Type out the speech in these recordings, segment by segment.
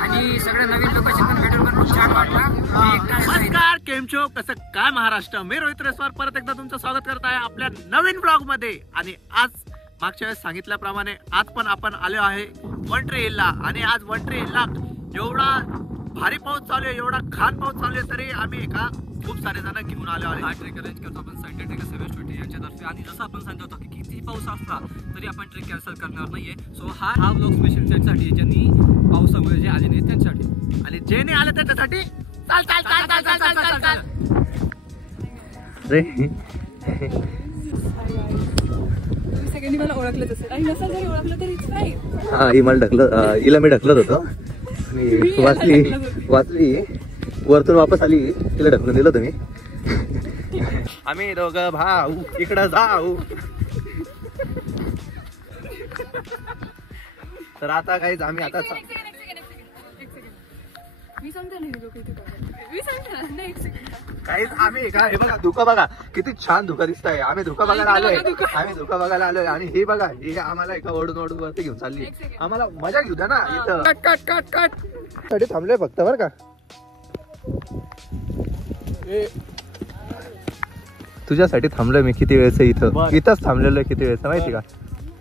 आणि सगळ्या नवीन लोकांशी पण भेटून पण खूप छान वाटलं. नमस्कार, केम छो, कसं काय महाराष्ट्र. मी रोहित रेस्वार परत एकदा तुमचं स्वागत करत आहे आपल्या नवीन ब्लॉग मध्ये. आणि आज मागच्या वेळेस सांगितल्याप्रमाणे आज पण आपण आलो आहे वंटरी हिलला. आणि आज वंटरी हिलला एवढा भारी पाऊस चालू आहे, एवढा खान पाऊस चालू आहे, तरी आम्ही एका खूप सारे जण घेऊन आलो आहे. हा ट्रेक अरेंज करतो आपण संडे ट्रेक सर्विस ट्वेंटी यांच्यातर्फे. आणि जसं आपण सांगतो होतो की किती पाऊस असला तरी आपण ट्रेक कॅन्सल करणार नाहीये. सो हा ब्लॉग स्पेशल त्याच्यासाठी ज्यांनी पावसामुळे जे आले नाही त्यांच्यासाठी, आणि जे नाही आले त्याच्यासाठी चाल चाल चाल चाल चाल चाल चाल चाल. सगळ्यांनी मला ओळखलंच असेल आणि नसेल जरी ओळखलं तरी नाही. हा, ही मला ढकलत, हिला मी ढकलत होतो आणि वाचली वरतून वापस आली, तिला ढकलून दिलं तुम्ही. आम्ही दोघं भाऊ इकडं जाऊ. तर आता काहीच आम्ही आता मी सांगते नाही लोक इथे मी सांगते ना. एक सेकंड काहीच आम्ही का हे बघा धुका बघा किती छान धुका दिसत आहे. आम्ही धुका बघायला आलोय आणि हे बघा हे आम्हाला एका ओढून वरती घेऊन चालली. आम्हाला मजा घेऊ द्या ना. इथं कट कट कट कट साठी थांबलोय फक्त बरं का. तुझ्यासाठी थांबलोय मी किती वेळचं इथंच थांबलेलो किती वेळचं माहिती का.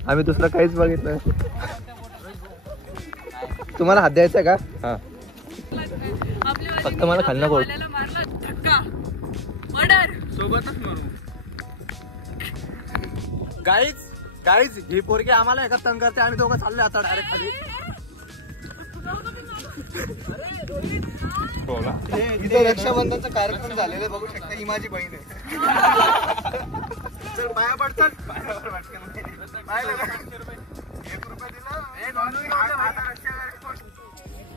आम्ही दुसरं काहीच बघितलं. तुम्हाला हात द्यायचा का. हा, फक्त मला खाली नको. सोबतच मारू. गाईज ही पोरगी आम्हाला एका तंग करते. आम्ही दोघं चाललोय आता डायरेक्ट खाली. इथे रक्षाबंधनचा कार्यक्रम झालेला बघू शकता. ही माझी बहीण आहे. चल पाया पडतात.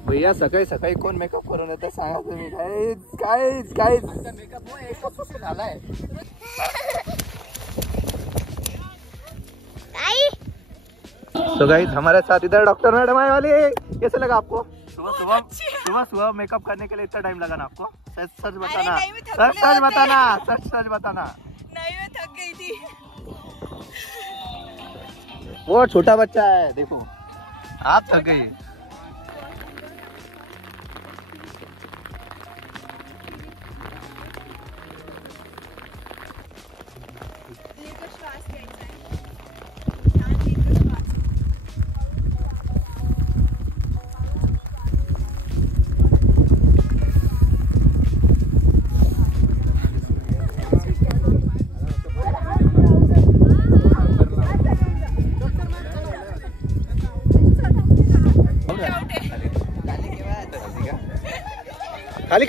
भैया सकाळी सकाळी कोण मेकअप करून येतं सांगा तुम्ही. काहीच मेकअप झालाय. तो गाइस हमारे साथ इधर डॉक्टर मैडम आए वाली. कैसे लगा आपको. सुबह मेकअप करने के लिए इतना टाइम लगा ना आपको. सच बताना. सच बताना. नहीं मैं थक गई थी. वो छोटा बच्चा है देखो. आप थक गई.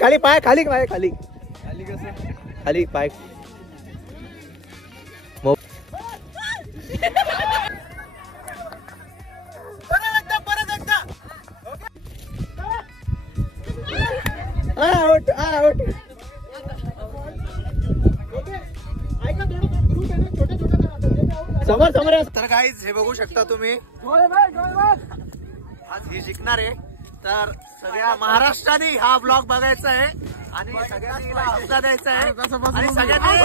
खाली पाय खाली पाय. समोर. तर गाईज हे बघू शकता तुम्ही. आज ही शिकणार आहे. तर सगळ्या महाराष्ट्राने हा ब्लॉग बघायचा आहे आणि सगळ्यांनी हिला हौसा द्यायचा आहे. आणि सगळ्यांनी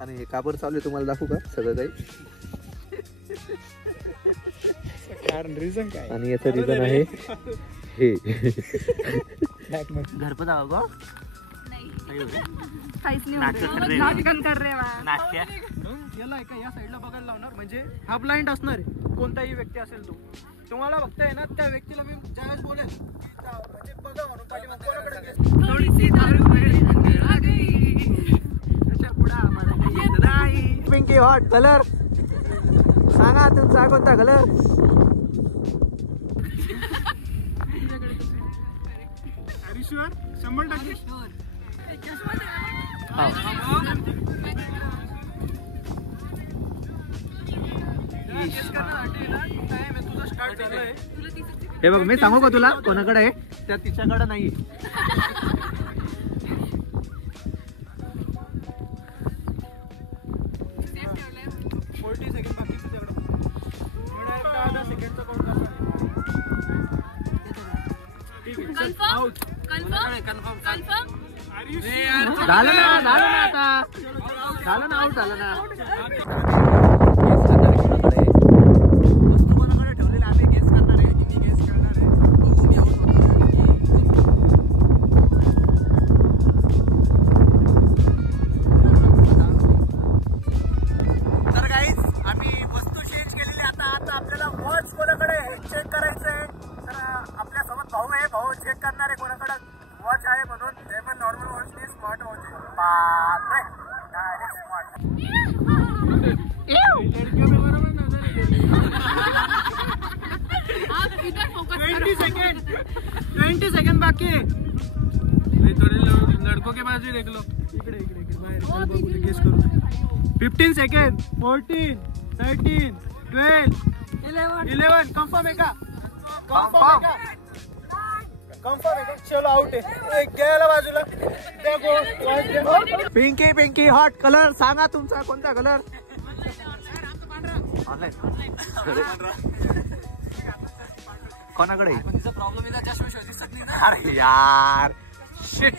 आणि हे काबर चालू आहे तुम्हाला दाखवू का सगळं काही. रिझन काय. आणि याचं रिझन आहे हे. घर पर जाओ गो. याला एका या साईडला बघायला लावणार. म्हणजे हा ब्लाइंड असणार आहे. कोणताही व्यक्ती असेल तो तुम्हाला बघताय ना. त्या व्यक्तीला मी ज्यावेळेस बोलेल म्हणजे बघा म्हणून पाठीमागे कोणाकडे हॉट कलर सांगा तुमचा कोणता कलर? हे बघ मी सांगू का तुला कोणाकडे आहे त्या तिच्याकडे नाही. झालं ना आता झालं ना आउट झालं ना. वस्तू कोणाकडे ठेवलेली आम्ही गेस करणार आहे. मी गेस करणार आहे. बघू मी आउट होतो. तर गाईज आम्ही वस्तू चेंज केलेली. आता आपल्याला वॉच कोणाकडे चेक करायचंय. तर आपल्या सोबत भाऊ आहे. भाऊ चेक करणार आहे कोणाकडे वॉच आहे म्हणून. ते पण नॉर्मल वॉच नाही स्मार्ट वॉच आहे. बापरे डायरेक्ट स्मार्ट. 20 सेकंड बाकी है. थोड़े लड़कों के पास भी देख लो. इकडे इकडे इकडे बाहेर गेस करू. 15 सेकंड. 14 13 12 11 कन्फर्म है का? कन्फर्म है का? चलो आउट है. गेला बाजूला. देखो पिंकी पिंकी हॉट कलर सांगा तुमचा कोणता कलर? ऑनलाइन कोणाकडे? प्रॉब्लेम अरे यार शिट.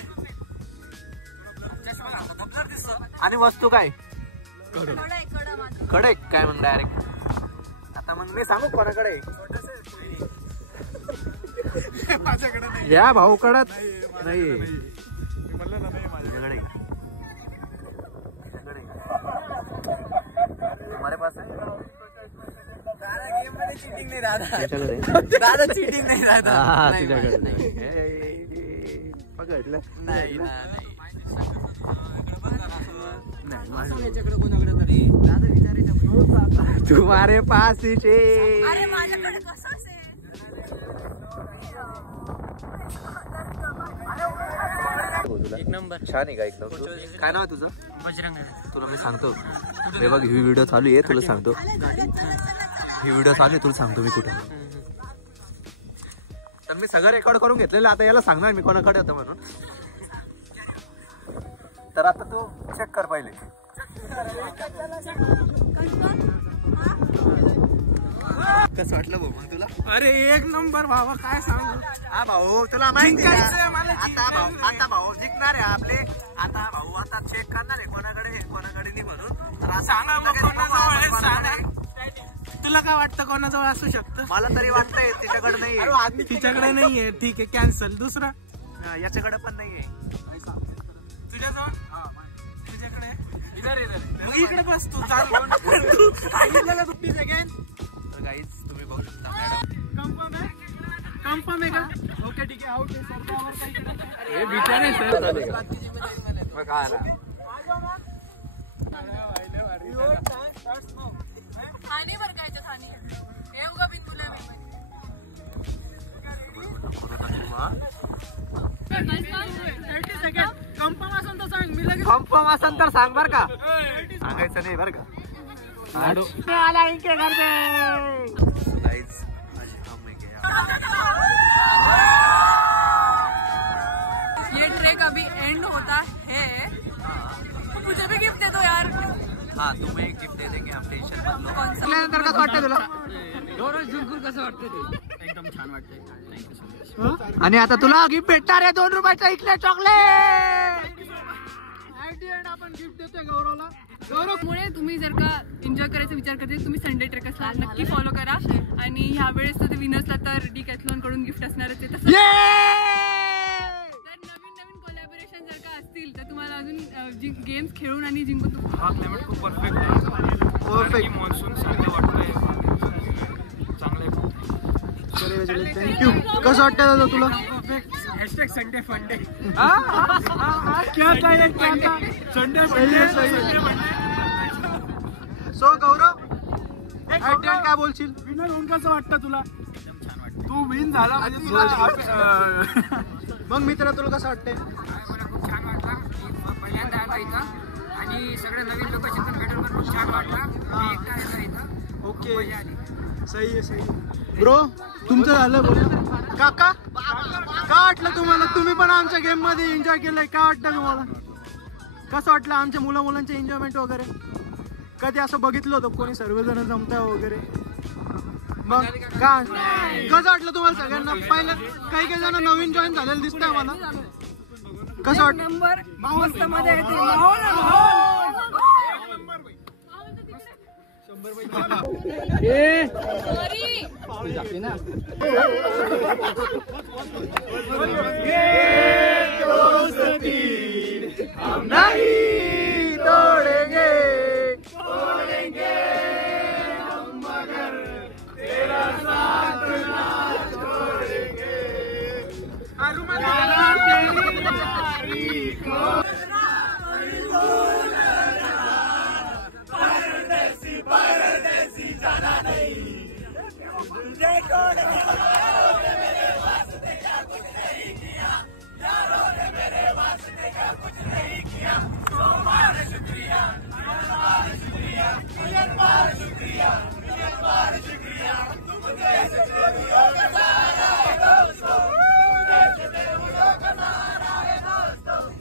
आणि वस्तू काय? कडे काय मग डायरेक्ट. आता मग मी सांगू कोणाकडे? या भाऊ कडत नाही. हमारे पास है. चीटिंग नहीं दादा चीटिंग नहीं दादा. पकडलं नाही. तुम्हारे पास एक नंबर छान आहे का एकदम. काय नाव आहे तुझं? बजरंग. तुला मी सांगतो हे बघ ही व्हिडिओ चालू आहे. तुला सांगतो ही व्हिडिओ चालू आहे. तुला सांगतो मी कुठे. तर मी सगळं रेकॉर्ड करून घेतलेलं. आता याला सांगणार मी कोणाकडे होतं म्हणून. तर आता तू चेक कर पहिले. कसं वाटलं भाऊ मग तुला? अरे एक नंबर भावा काय सांगू. हा भाऊ तुला माहिती आता भाऊ जिंकणार आहे आपले. आता भाऊ आता चेक करणार आहे कोणाकडे कोणाकडे नाही म्हणून. तुला काय वाटतं कोणाजवळ असू शकतं? मला तरी वाटतंय तिच्याकडे नाही. तिच्याकडे नाहीये. ठीक आहे कॅन्सल. दुसरा याच्याकडे पण नाहीये. तुझ्याजवळ तुझ्याकडे मग इकडे बस तू. 50 सेकंड. गाईज तुम्ही बघू शकता मॅडम. कन्फर्म आहे का? ओके ठीक आहे आउट आहे. हे विचारे सर मग काय आला. ठाणे बर काय ठाणे येऊ का बिन तुला कन्फर्म असेल तर सांग. मी लगेच कन्फर्म असेल तर सांग बर का. सांगायचं नाही बर का. आला इनके घर पे. ये ट्रेक अभी एंड होता है. मुझे भी गिफ्ट दे दो यार. हाँ तुम्हें एक गिफ्ट दे देंगे हम. टेंशन मत लो. कौन सा? कसं वाटतं तुला? कसं वाटतं ते? एकदम छान वाटतंय. Thank you so much. आणि आता तुला गिफ्ट भेटणार आहे 2 रुपयाचा इथले चॉकलेट. आपण गिफ्ट देतोय गौरवला. मुळे तुम्ही जर का एन्जॉय करायचा विचार करते तुम्ही संडे ट्रेकर्सला नक्की फॉलो करा. आणि ह्या वेळेस तर विनर्सला तर डिकॅथलॉन कडून गिफ्ट असणारच आहे. तसं नवीन कोलॅबोरेशन जर का असतील तर तुम्हाला अजून गेम्स खेळून आणि जिंकून. हा क्लायमेट खूप परफेक्ट आहे. परफेक्ट. मान्सून सारखं वाटतंय. चांगलं आहे. थँक्यू. कसं वाटतं दादा तुला? हॅशटॅग संडे फंडे. क्या संडे फंडे. So Gaurav at the end काय बोलशील? विनर होऊन कसं वाटतं तुला? तू विन झाला म्हणजे तुला मग मित्र तुला कसं वाटतंय? मला खूप छान वाटला पहिल्यांदा आला इथं आणि सगळे नवीन लोक चिंतन भेटून पण खूप छान वाटला मी एकटा आला इथं ओके सही आहे ब्रो तुमचं झालं बोल काका काय वाटलं तुम्हाला? तुम्ही पण आमच्या गेम मध्ये एन्जॉय केलंय काय वाटतं तुम्हाला? कसं वाटलं आमच्या मुलांचे एन्जॉयमेंट वगैरे? कधी असं बघितलं होतं कोणी सर्वजण जमताय वगैरे? मग काय कसं वाटलं तुम्हाला सगळ्यांना? पहिलं काही जण नवीन जॉईन झालेलं दिसतंय मला. कसं वाटलं? नंबर मस्त मध्ये येते नहीं तोड़ेंगे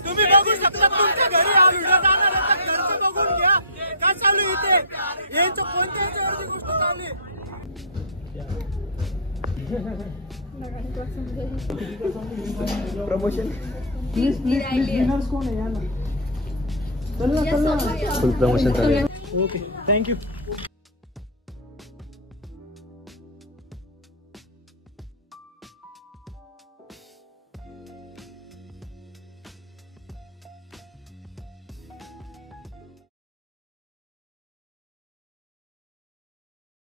तुम्ही बघू शकता तुमच्या घरी हा व्हिडिओ जाणार आहे तर घरचं बघून घ्या काय चालू इथे यांचं कोणत्या याच्यावरती गोष्ट चालू आहे. प्रमोशन प्लीज विनर्स कोण आहे या ना. फुल प्रमोशन चालू आहे. Okay thank you.